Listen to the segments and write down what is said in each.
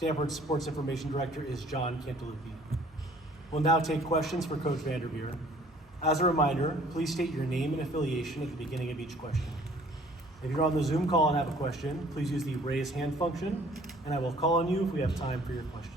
Stanford's Sports Information Director is John Cantalupi. We'll now take questions for Coach VanDerveer. As a reminder, please state your name and affiliation at the beginning of each question. If you're on the Zoom call and have a question, please use the raise hand function, and I will call on you if we have time for your question.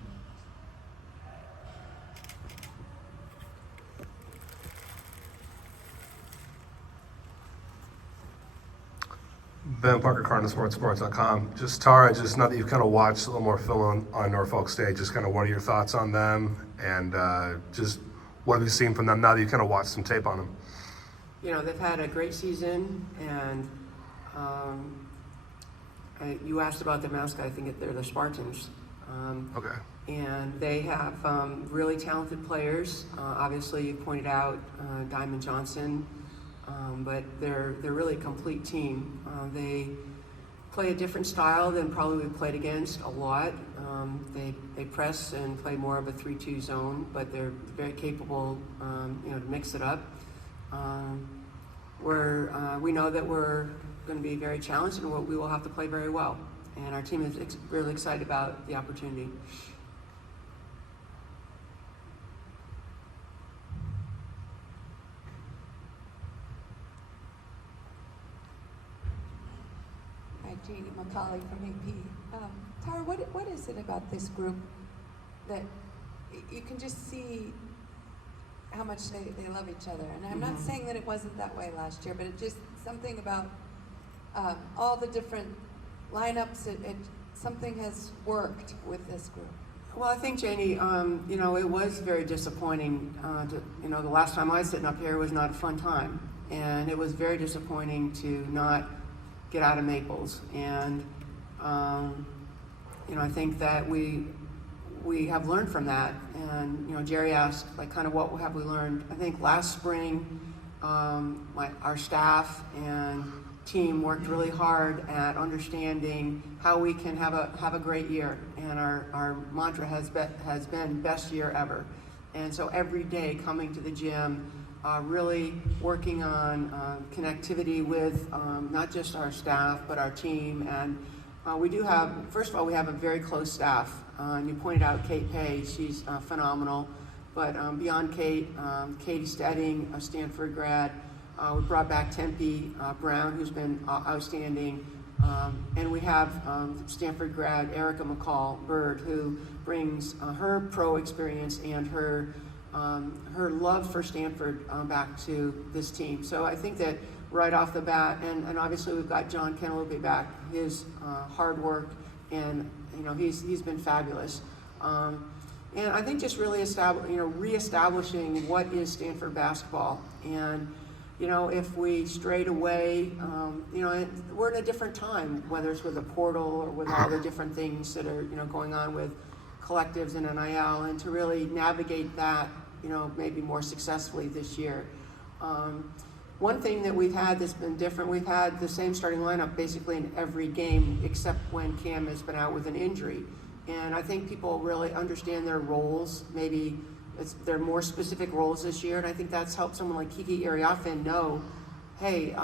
Ben Parker, CardinalSports.com. Just Tara, just now that you've kind of watched a little more film on Norfolk State, just kind of what are your thoughts on them, and just what have you seen from them now that you kind of watched some tape on them? You know, they've had a great season, and you asked about the mascot. I think they're the Spartans. Okay. And they have really talented players. Obviously, you pointed out Diamond Johnson. But they're really a complete team. They play a different style than probably we've played against a lot. They press and play more of a 3-2 zone, but they're very capable, to mix it up. We know that we're going to be very challenged, and we will have to play very well. And our team is really excited about the opportunity. Jeannie McCauley from AP. Tara, what is it about this group that you can just see how much they love each other? And I'm not saying that it wasn't that way last year, but it just something about all the different lineups. Something has worked with this group. Well, I think, Janie, it was very disappointing. The last time I was sitting up here was not a fun time, and it was very disappointing to not get out of Maples. And I think that we have learned from that. And Jerry asked, kind of what have we learned? I think last spring, our staff and team worked really hard at understanding how we can have a great year. And our mantra has been best year ever. And so every day coming to the gym, really working on connectivity with not just our staff, but our team. And we do have, first of all, we have a very close staff. And you pointed out Kate Pay, she's phenomenal. But beyond Kate, Katie Stedding, a Stanford grad. We brought back Tempe Brown, who's been outstanding. And we have Stanford grad Erica McCall-Bird, who brings her pro experience and her love for Stanford back to this team. So I think that right off the bat, and obviously we've got John Cantalupi back, his hard work, and he's been fabulous. And I think just really reestablishing what is Stanford basketball. And if we strayed away, we're in a different time, whether it's with a portal or with all the different things that are going on with collectives and NIL, and to really navigate that maybe more successfully this year. One thing that we've had that's been different, we've had the same starting lineup basically in every game except when Cam has been out with an injury. And I think people really understand their roles. Maybe they're more specific roles this year, and I think that's helped someone like Kiki Iriafen know, hey,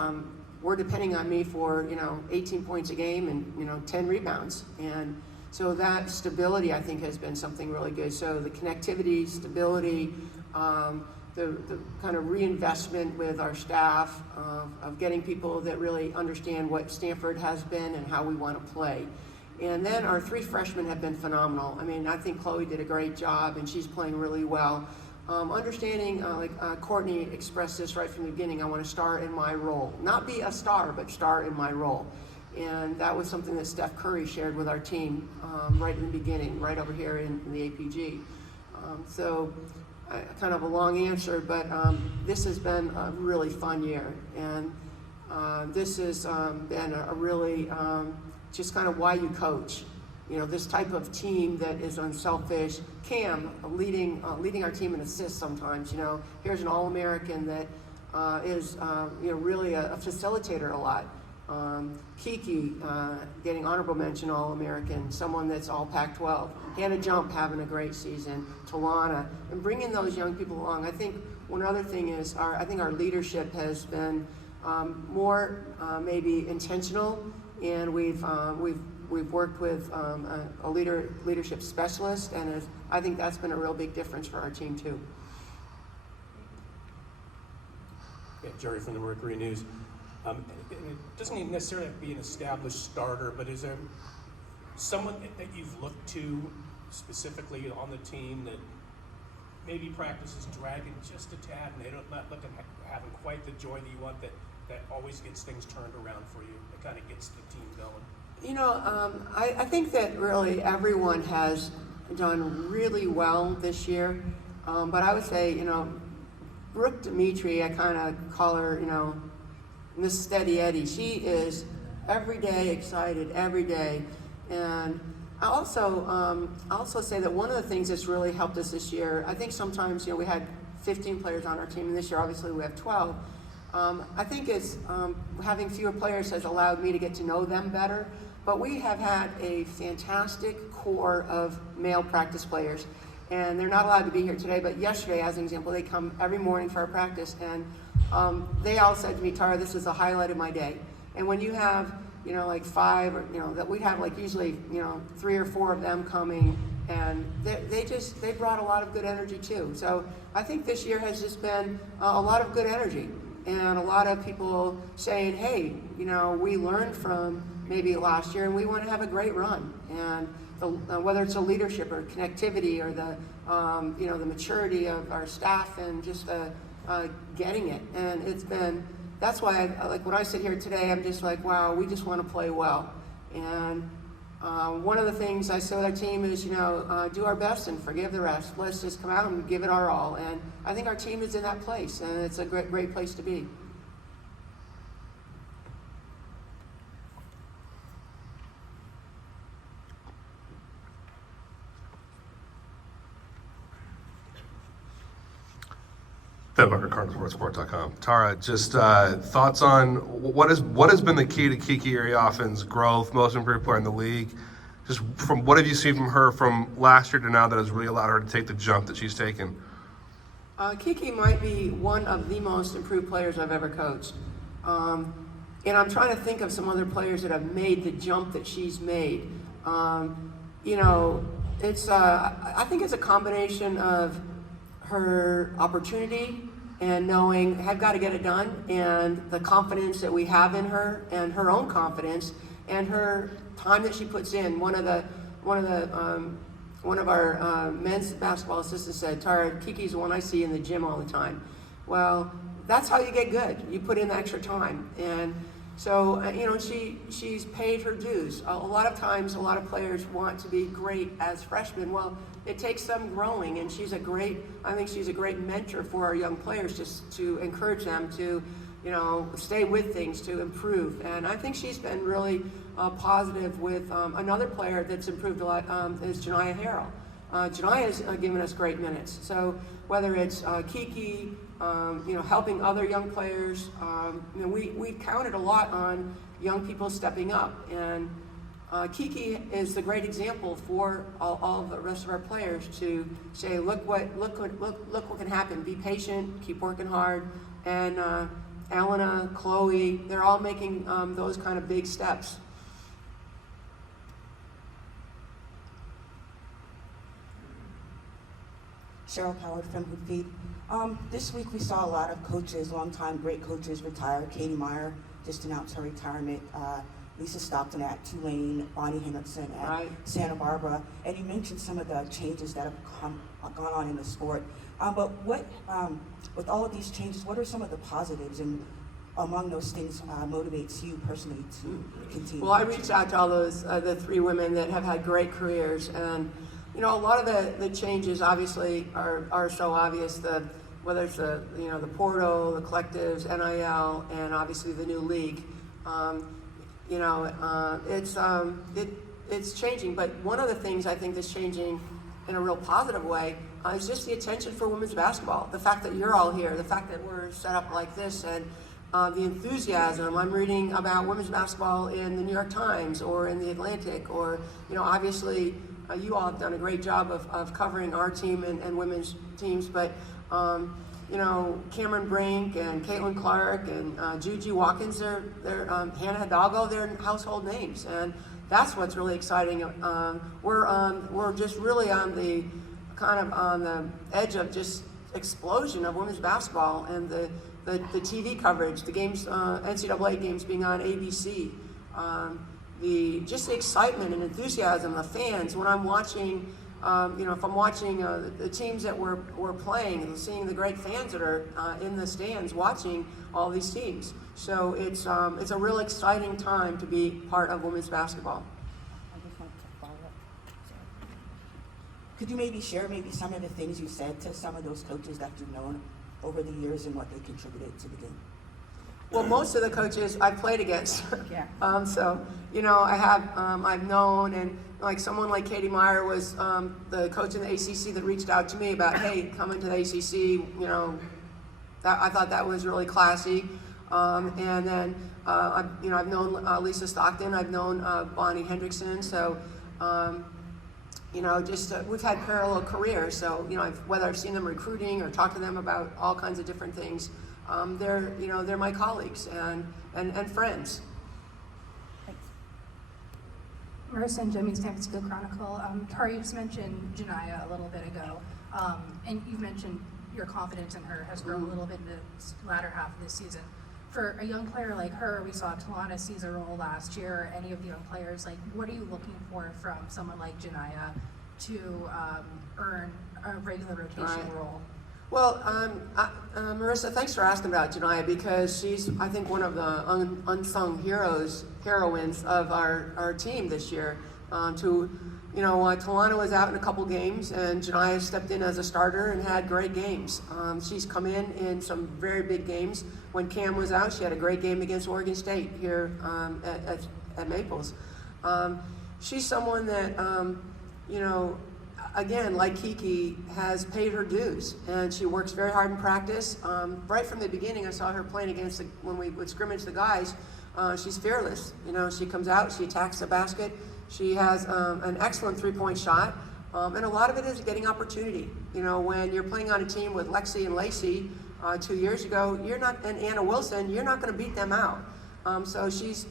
we're depending on me for 18 points a game and 10 rebounds. And so that stability, I think, has been something really good. So the connectivity, stability, the kind of reinvestment with our staff of getting people that really understand what Stanford has been and how we want to play. And then our 3 freshmen have been phenomenal. I mean, I think Chloe did a great job, and she's playing really well. Understanding, Courtney expressed this right from the beginning, I want to star in my role. Not be a star, but star in my role. And that was something that Steph Curry shared with our team right in the beginning, right over here in the APG. Kind of a long answer, but this has been a really fun year. And this has been a really, just kind of why you coach. This type of team that is unselfish. Cam leading our team in assists sometimes. Here's an All-American that is really a facilitator a lot. Kiki getting honorable mention All-American, someone that's all Pac-12. Hannah Jump having a great season. Talana, and bringing those young people along. I think one other thing is I think our leadership has been more maybe intentional, and we've we've worked with a leadership specialist, and I think that's been a real big difference for our team too. Yeah, Jerry from the Mercury News. It doesn't even necessarily have to be an established starter, but is there someone that you've looked to specifically on the team that maybe practices dragging just a tad and they're not looking having quite the joy that you want, that always gets things turned around for you, that kind of gets the team going? I think that really everyone has done really well this year, but I would say, Brooke Dimitri, I kind of call her, Miss Steady Eddie. She is every day excited, every day. And I also say that one of the things that's really helped us this year, I think sometimes, we had 15 players on our team, and this year obviously we have 12. I think it's having fewer players has allowed me to get to know them better, but we have had a fantastic core of male practice players, and they're not allowed to be here today, but yesterday, as an example, they come every morning for our practice, and they all said to me, Tara, this is the highlight of my day. And when you have, like 5, or, that we have like usually, 3 or 4 of them coming, and they brought a lot of good energy too. So I think this year has just been a lot of good energy, and a lot of people saying, hey, we learned from maybe last year, and we want to have a great run. And whether it's a leadership or connectivity or the maturity of our staff and just getting it. And that's why like when I sit here today, I'm just like, wow, we just want to play well. And one of the things I say with our team is, do our best and forgive the rest. Let's just come out and give it our all. And I think our team is in that place, and it's a great place to be. Ben Parker, CardinalSports.com. Tara, just thoughts on what has been the key to Kiki Arioffin's growth, most improved player in the league? Just from what have you seen from her from last year to now that has really allowed her to take the jump that she's taken? Kiki might be one of the most improved players I've ever coached. And I'm trying to think of some other players that have made the jump that she's made. It's I think it's a combination of her opportunity and knowing I've got to get it done, and the confidence that we have in her, and her own confidence, and her time that she puts in. One of our men's basketball assistants said, Tara, Kiki's the one I see in the gym all the time. Well, that's how you get good. You put in the extra time. And so, she's paid her dues. A lot of times, a lot of players want to be great as freshmen. Well, it takes some growing, and I think she's a great mentor for our young players, just to encourage them to, stay with things, to improve. And I think she's been really positive with another player that's improved a lot is Janiyah Harrell. Janiah's given us great minutes. So whether it's Kiki, helping other young players, we counted a lot on young people stepping up, and Kiki is the great example for all of the rest of our players to say, look what can happen. Be patient, keep working hard, and Elena, Chloe, they're all making those kind of big steps. Cheryl Howard from Hoopfeed. This week we saw a lot of coaches, longtime great coaches retire. Katie Meyer just announced her retirement. Lisa Stockton at Tulane, Bonnie Henderson at Santa Barbara. And you mentioned some of the changes that have gone on in the sport. But what, with all of these changes, what are some of the positives, and among those things motivates you personally to continue? Well, I reached out to all those, the 3 women that have had great careers, and a lot of the changes obviously are so obvious. Whether it's the portal, the collectives, NIL, and obviously the new league. It's changing. But one of the things I think that's changing in a real positive way is just the attention for women's basketball. The fact that you're all here, the fact that we're set up like this, and the enthusiasm. I'm reading about women's basketball in the New York Times or in the Atlantic, or obviously. You all have done a great job of covering our team and women's teams, but Cameron Brink and Caitlin Clark and Juju Watkins, they're Hannah Hidalgo, they're household names, and That's what's really exciting. We're just really on the edge of just explosion of women's basketball, and the TV coverage, the games, NCAA games being on ABC, the excitement and enthusiasm of fans when I'm watching. If I'm watching the teams that we're playing and seeing the great fans that are in the stands watching all these teams. So it's a real exciting time to be part of women's basketball. I just want to follow up. Could you maybe share some of the things you said to some of those coaches that you've known over the years and what they contributed to the game? Well, most of the coaches I've played against. Yeah. I've known, and like someone like Katie Meyer was the coach in the ACC that reached out to me about, hey, coming to the ACC. I thought that was really classy. And then I've known Lisa Stockton. I've known Bonnie Hendrickson. So we've had parallel careers. So whether I've seen them recruiting or talked to them about all kinds of different things. They're my colleagues and friends. Marissa and Jimmy, San Francisco Chronicle. Tara, you just mentioned Janiyah a little bit ago, and you've mentioned your confidence in her has grown a little bit in the latter half of this season. For a young player like her, we saw Talana seize a role last year. Any of the young players, what are you looking for from someone like Janiyah to earn a regular rotation role? Well, Marissa, thanks for asking about Janiyah, because she's, I think, one of the unsung heroines of our team this year. Talana was out in a couple games, and Janiyah stepped in as a starter and had great games. She's come in some very big games. When Cam was out, she had a great game against Oregon State here at Maples. She's someone that, again, like Kiki, has paid her dues, and she works very hard in practice. Right from the beginning, I saw her playing against when we would scrimmage the guys. She's fearless. She comes out, she attacks the basket. She has an excellent three-point shot, and a lot of it is getting opportunity. When you're playing on a team with Lexi and Lacey 2 years ago, and Anna Wilson, you're not going to beat them out. So she's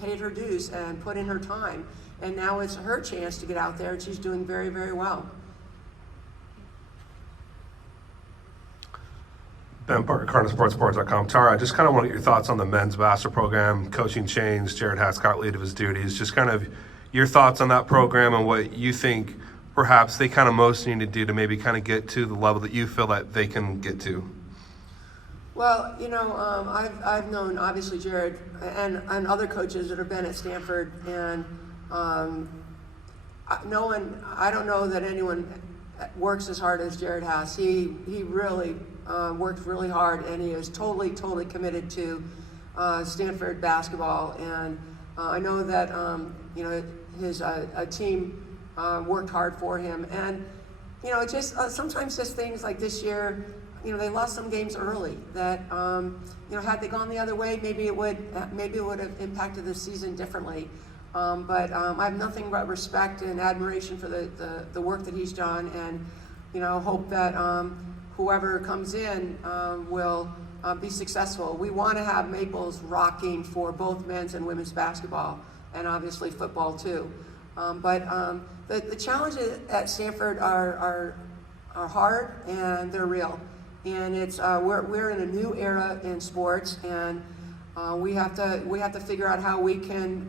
paid her dues and put in her time. And now it's her chance to get out there, and she's doing very, very well. Ben Parker, CardinalSports.com. Tara, I just kind of want to get your thoughts on the men's basketball program, coaching change, Jared Hascott lead of his duties, just kind of your thoughts on that program and what you think perhaps they kind of most need to do to maybe kind of get to the level that you feel that they can get to. Well, I've known, obviously, Jared and other coaches that have been at Stanford, and I don't know that anyone works as hard as Jared has. He really worked really hard, and he is totally committed to Stanford basketball. And I know that his team worked hard for him. And just sometimes just things like this year, they lost some games early that had they gone the other way, maybe it would have impacted the season differently. But I have nothing but respect and admiration for the work that he's done, and hope that whoever comes in will be successful. We want to have Maples rocking for both men's and women's basketball, and obviously football too. But the challenges at Stanford are hard, and they're real. And it's we're in a new era in sports, and we have to figure out how we can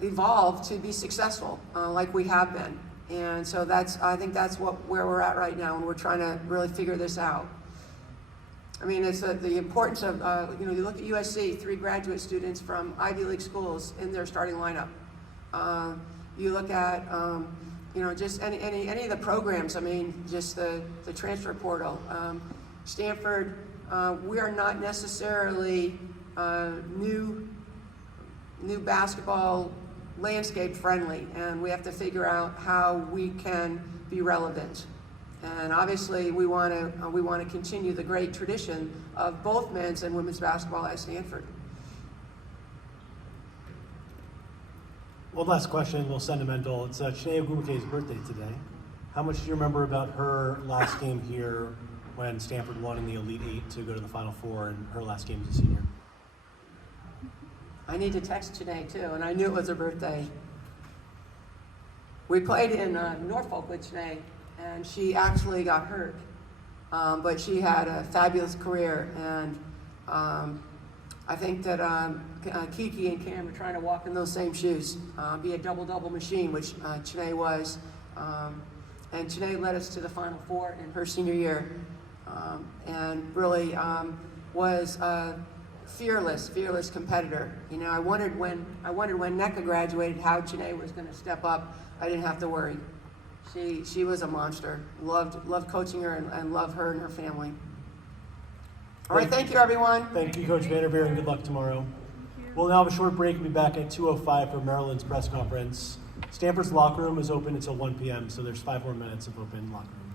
evolve to be successful like we have been. And so I think that's where we're at right now, and we're trying to really figure this out. I mean, it's the importance of you look at USC, 3 graduate students from Ivy League schools in their starting lineup. You look at just any of the programs. I mean, just the transfer portal. Stanford, we are not necessarily new basketball landscape friendly, and we have to figure out how we can be relevant. And obviously, we want to continue the great tradition of both men's and women's basketball at Stanford. One last question, a little sentimental. It's Chinea Ogwumike's birthday today. How much do you remember about her last game here when Stanford won in the Elite Eight to go to the Final Four, and her last game as a senior? I need to text Janae too, and I knew it was her birthday. We played in Norfolk with Janae, and she actually got hurt. But she had a fabulous career, and I think that Kiki and Cam are trying to walk in those same shoes, be a double-double machine, which Janae was. And Janae led us to the Final Four in her senior year, and really was a fearless competitor. You know, I wondered when NECA graduated how Janae was going to step up. I didn't have to worry. She was a monster. Loved coaching her and love her and her family. All right, thank you, everyone. Thank you, Coach VanDerveer, and good luck tomorrow. We'll now have a short break and be back at 2:05 for Maryland's press conference. Stanford's locker room is open until 1 p.m., so there's 5 more minutes of open locker room.